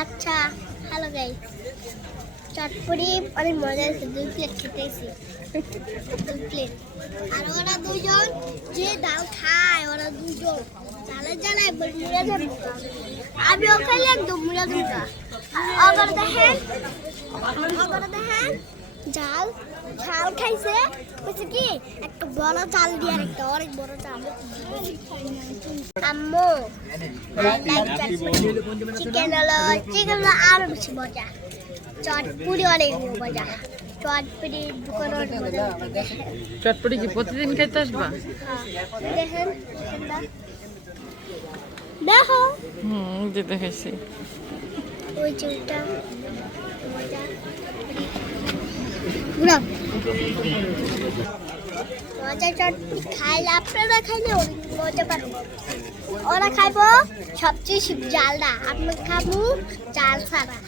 আচ্ছা, hello guys. চটপটি অনেক মজা হয়েছে, 2 প্লেট খেতেছি। 2 প্লেট। আর ওরা দুজন যে ডাল খায়, ওরা দুজন জ্বালা জ্বালায় মুড়া যাবে। আমি ওখানে একদম মুড়া দুটা। আবার দেখেন জাল ঝাল খাইছে, বলছে কি একটা বড় জাল দিয়ে একটা অনেক বড় জাল। আম্মু চিকেন হলো আরো বেশি মজা। চটপুরি অনেক মজা। চটপুরির দোকান অনেক মজা। চটপটি কি প্রতিদিন খেতে আসবা? দেখেন দেখো যেতে খাইছি। ওই চুলটা মজা। মজা চটপটি খাইলে আপনারা খাইলে মজা পাবেন। ওরা খাইবো সবচেয়ে জাল না, আপনার খাবো জাল ছাড়া।